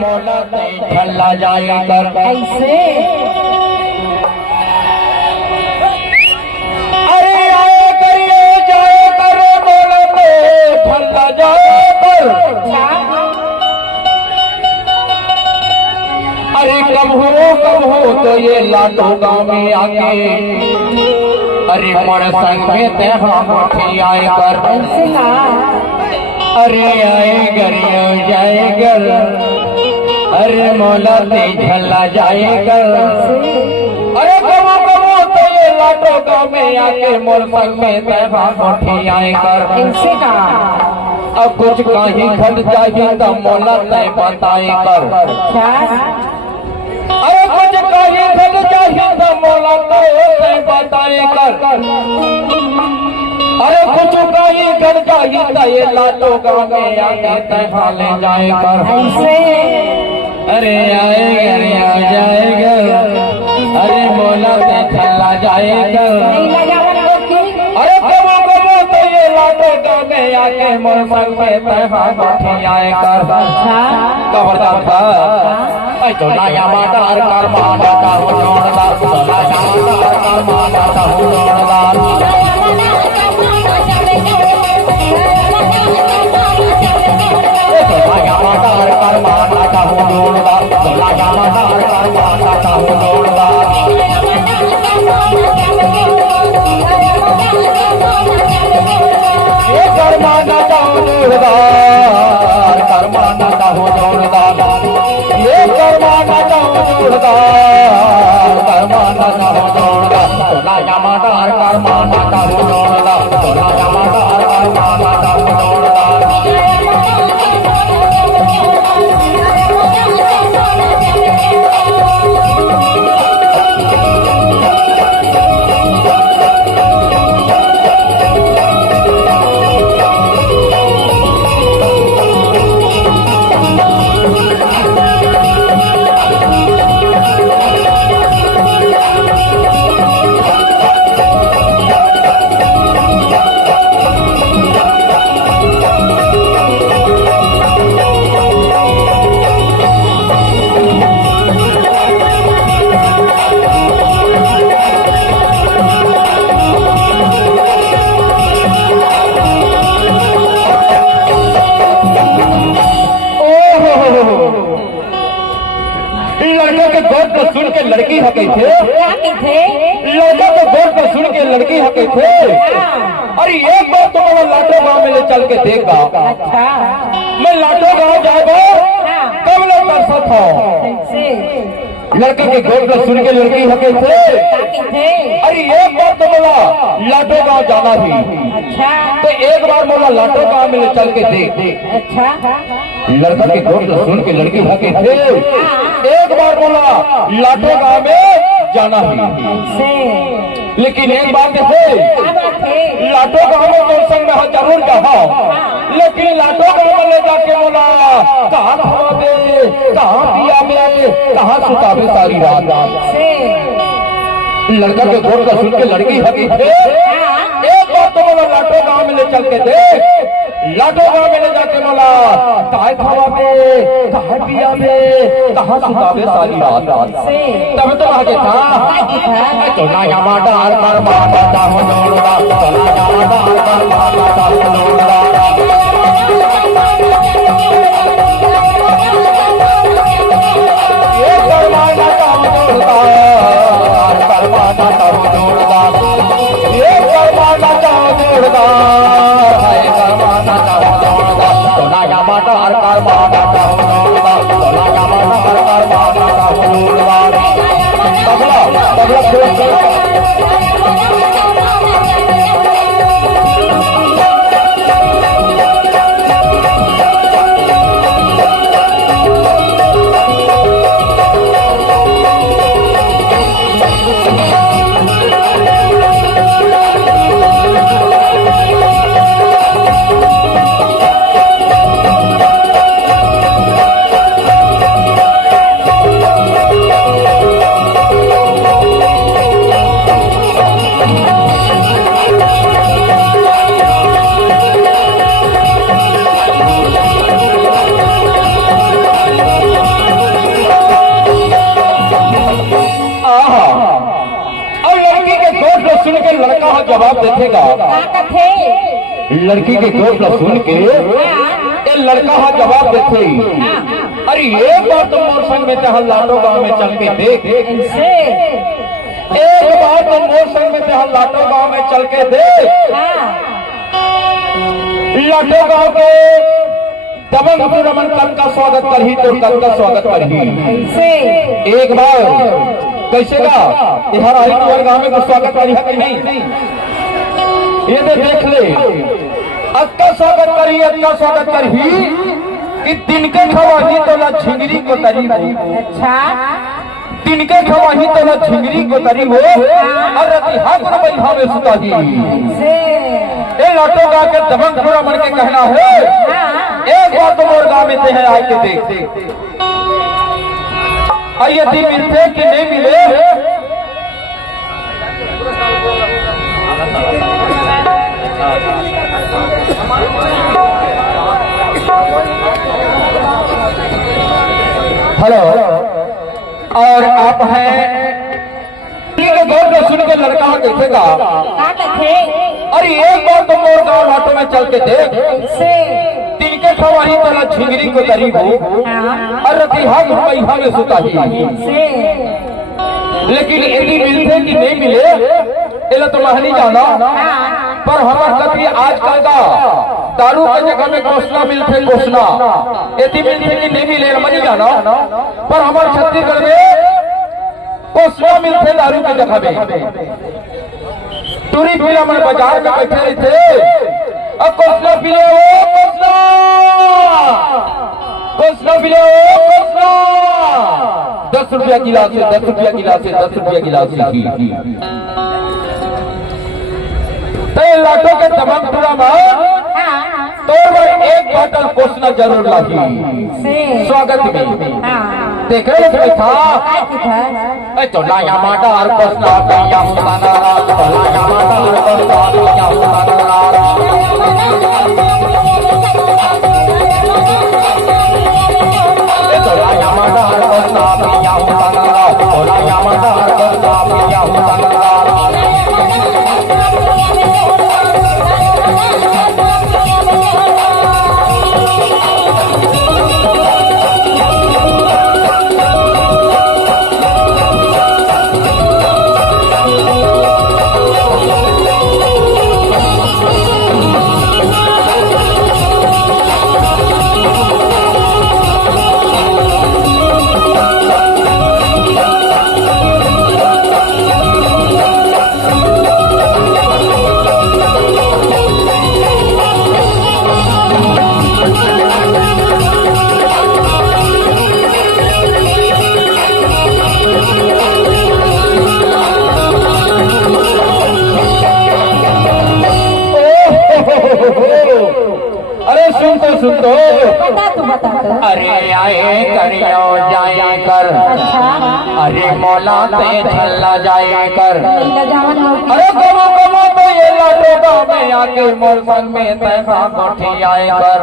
मोला ठल्ला जाए कर ऐसे अरे आए करिए जाए कर मोला ठल्ला जाए कर अरे कब हो तो ये लाटो गाँव में आके अरे मर संग में ते हम आए कर ऐसे कहा अरे आए गरियो जाए कर अरे मौला ते झल्ला जाए कर अरे कबो तो ये लाटो गाँव में आके मोर संग में ते हम आए कर ऐसे कहा अब कुछ कहीं खट चाहिए तो मौला ते बताए कर अरे कुछ कहीं खट चाहिए तो मौला ते बताए कर अरे कुछ कहीं खट चाहिए तो ये लाटो गाँव में आके ते ले जाए कर ऐसे अरे आएगा जाएगा अरे मौला ते ठल्ला जाएगा नहीं लगा अरे कबो तो ये लाटो गाँव में आके मोर संग में ते आए कर खबरदार था ऐ तो लाया माटार कर माना का हो जोड़दा तो लाया माटार कर माना का हो जोड़दा तो लाया माटार कर माना का हो जोड़दा तो लाया माटार कर माना का हो जोड़दा ये करमाना का हो जोड़दा करमाना का हो जोड़दा ये करमाना का हो जोड़दा करमाना का हो जोड़दा तो लाया माटार करमाना का हो जोड़दा तो लाया माटार करमाना का हो जोड़दा लड़के के गोद को सुन के लड़की हके थे लड़के के गोद को सुन के लड़की हके थे अरे एक बार तो मैं लाटो गाँव में ले चल के देखा मैं लाटो गाँव जाएगा कब ले परसों था लड़के के गोद को सुन के लड़की हके थे अरे एक बार तो बोला लाटो गाँव जाना थी तो एक बार बोला लाटो गाँव में ले चल के देख लड़का के गोद को सुन के लड़की हके थे एक बार बोला लाटो गाँव में जाना है लेकिन एक बात कैसे लाटो गाँव में तो संग में जरूर कहा लेकिन लाटो गाँव में ले जाके बोला कहाँ खावे कहाँ पिया में कहाँ सुतावे सारी रात लड़का के गोद का सुन के लड़की हकी थे एक बार तो बोला लाटो गाँव में ले चल के देख लाटो गाँव में ले जाके बोला कहाँ खावे कहाँ पिया में कहाँ सुतावे सारी रात तब तो आगे था तो लाया माटार कर माता का हो जोड़दा तो लाया माटार कर माता का हो जोड़दा ये करमाना का हो जोड़दा करमाना का हो जोड़दा ये करमाना का हो जोड़दा करमाना का हो जोड़दा तो लाया माटार कर माता का हो जोड़दा तो लाया माटार कर माता का हो जोड़दा तबला जवाब देखेगा। का कथे लड़की के गोद ला सुन के ये लड़का हा जवाब देते। अरे एक बार तो मोर संग में चाह लाटो गांव में चल के देख। ऐसे एक बार तो मोर संग में चाह लाटो गांव में चल के देख। लाटो गांव के दबंग रमन कल का स्वागत कर ही तो कल का स्वागत कर ही। ऐसे एक बार कैसे का इधर आई तो गांव में स्वागत करी है कि नहीं? ये तो देख ले। अक्का स्वागत करी अक्का स्वागत कर ही कि दिन के खवाही तो ना झिंगरी को तरी हो। अच्छा दिन के खवाही तो ना झिंगरी को तरी हो और रति हाथ में बैठा में सुता ही। ऐसे ए लाटो गा के दबंग पूरा मन के कहना है। एक बार तो मोर गांव में ते हैं आए के देख। आइए दी मिलते कि नहीं मिले। हेलो और आप हैं गौर को सुन के लड़का देखेगा। का कथे अरे एक बार तो मोर गांव लाटो में चल के देख। ऐसे दिन के खवाही तला झिंगरी को तरी हो और रति हाथ पैसा में सुता ही। ऐसे लेकिन यदि मिलते कि नहीं मिले इला तो महली जाना। पर हमार कथी आजकल का दारू के जगह में घोषणा मिलते घोषणा यदि मिलते कि नहीं मिले मनी जाना। पर हमारे छत्तीसगढ़ में घोषणा मिलते दारू के जगह में। टूरी पीला मन बाजार में बैठे रहते। अब घोषणा पीले हो घोषणा पीले हो घोषणा 10 रुपया गिलास है 10 रुपया गिलास है 10 रुपया गिलास है। लाटो के तमाम पूरा तो एक बोतल कोसना जरूर लागी स्वागत में। देख रहे बैठा तो लाया माटा और कोसना पिया मुताना तो लाया माटा और कोसना पिया मुताना तो लाया माटा और कोसना पिया मुताना तो लाया माटा और कोसना पिया मुताना। सुन तो बता तो अरे आए करियो जाया कर। अरे मौला ते छल्ला जाया कर। अरे कमो कमो तो ये लाटो गाँव में आके मोर संग में तैसा गोठी आए कर।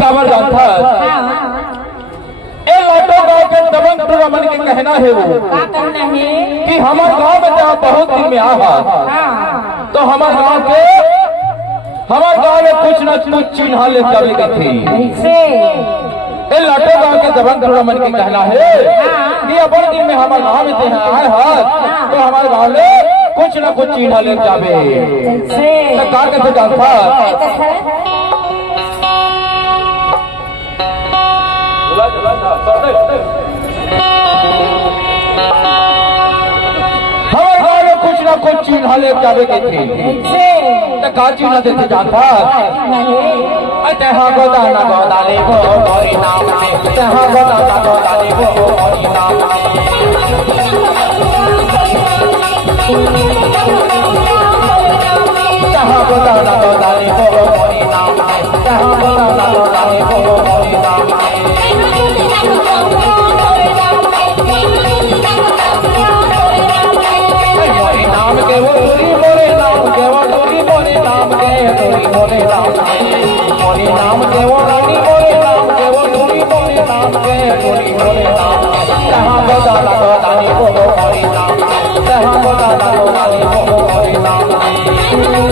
कमर जानता ए लाटो गाँव के दबंग पूरा मन के कहना है वो कि हमारे गाँव में जहाँ बहुत दिन में आवा तो हमारे गाँव के हमारे गाँव में कुछ न कुछ चिन्ह ले जाने का थी। लाटो गाँव के दबंग थोड़ा मन के कहना है कि अपन दिन में हमारे गाँव में आए हाथ तो हमारे गाँव में कुछ न कुछ चिन्ह ले जावे। तो कार कैसे जानता हमारे गाँव में कुछ न कुछ चिन्ह ले जावे के थे। का चिन्ह देते जानता तहाँ गोदाना गोदाले वो गौरी नाम में तहाँ गोदाना गोदाले वो गौरी नाम में तहाँ गोदाना गोदाले वो गौरी नाम में तहाँ गोदाना गोदाले वो गौरी नाम में नाम के वो मोरे नाम के वो मोरे नाम के मोरे नाम के मोरे नाम के वो रानी मोरे नाम के वो मोरे नाम के टोली मोरे नाम के जहाँ गोदा लगो दानी वो मोरे नाम के जहाँ गोदा लगो दानी वो मोरे नाम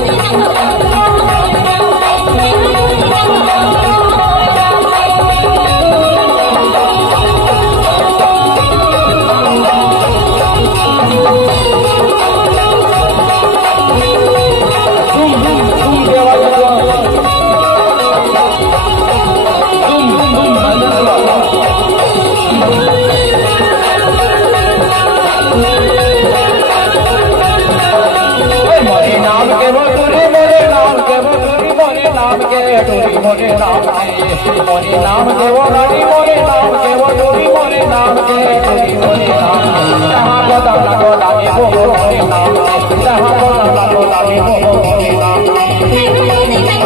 टोली मोरे नाम के मोरे नाम के वो रानी मोरे नाम के वो टोली मोरे नाम के टोली मोरे नाम जहाँ गोदा लगो दानी वो मोरे नाम के जहाँ गोदा लगो दानी वो मोरे नाम है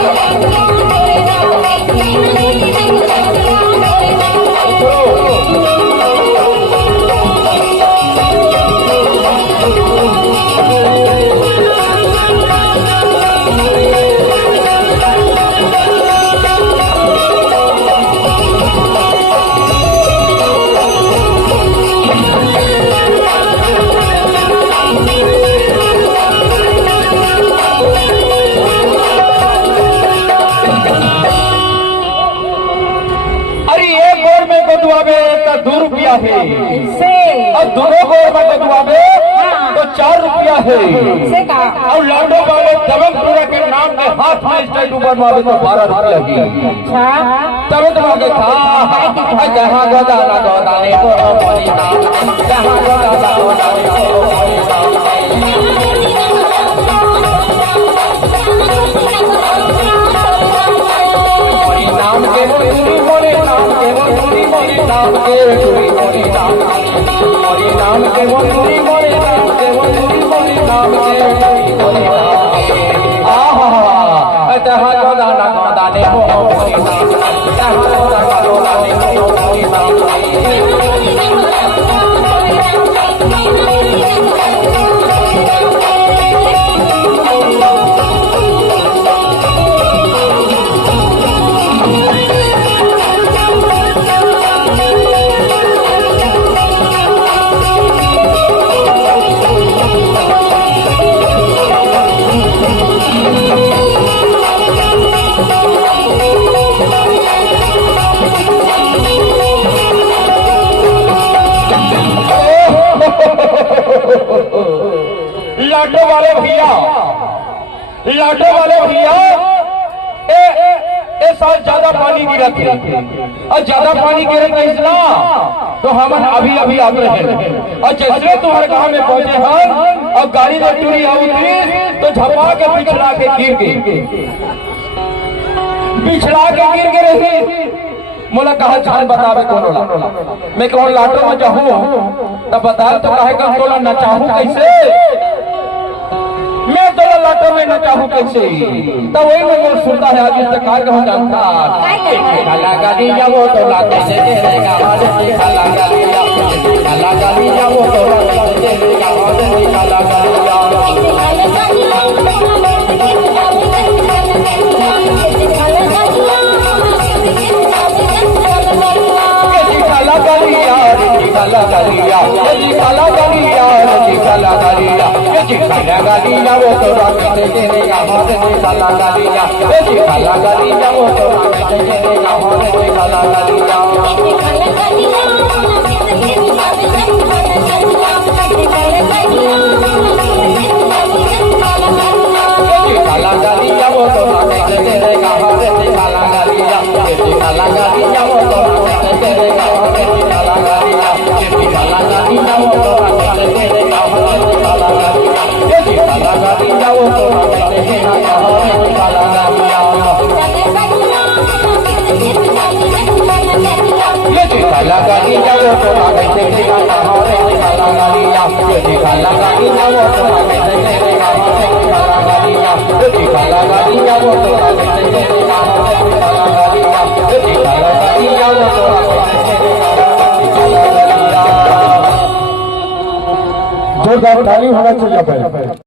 और दोनों गोर में गदुआबे तो 4 रुपया है और लाडो वाले दबंगपुरा के नाम के हाथ में स्टाइल बनवावे तो 12 रुपया की तब तो आगे था जहाँ गोदा लगो दानी वो मोरे नाम जहाँ गोदा लगो दानी वो मोरे नाम के मोरे नाम के मोरे नाम के टोली मोरे नाम मोरे नाम के मोरे नाम के मोरे नाम के टोली मोरे नाम आहा जहाँ गोदा लगो दानी वो मोरे नाम जहाँ गोदा लगो दानी वो मोरे नाम लाडो वाले भैया ए साल ज्यादा पानी गिरा थे और ज्यादा पानी गिरेगा इसला तो हम अभी अभी आते हैं और जैसे तुम्हारे गांव में पहुंचे हैं और गाड़ी में टूरी उतरी तो झपा के पिछड़ा के गिर गई रही मोला कहा जान बतावे कौन मैं कौन लाटो में जाऊं तब बता तो कहे का तोला न चाहूं कैसे मैं तो लाटो में न चाहूं कैसे तब वही में वो सुनता है आज तक का कहूं जानता खाला गाली जाओ तो लाते से देगा खाला गाली जाओ तो लाते से देगा खाला गाली काला गलिया जी काला गलिया जी काला गलिया जी काला गलिया वो तो रात में देगा हाथ में काला गलिया जी काला गलिया वो तो रात में देगा हाथ में काला गलिया काला गलिया वो तो रात में देगा हाथ में काला गलिया जी काला गलिया वो तो रात में देगा हाथ में काला गलिया काला गाड़ी जाओ तो रास्ते में काला गाड़ी जाओ तो रास्ते में काला गाड़ी काला गाड़ी जाओ तो रास्ते में काला गाड़ी काला गाड़ी जाओ तो रास्ते में काला गाड़ी काला गाड़ी जाओ तो रास्ते में काला गाड़ी काला गाड़ी जाओ तो जोरदार ताली होना चाहिए।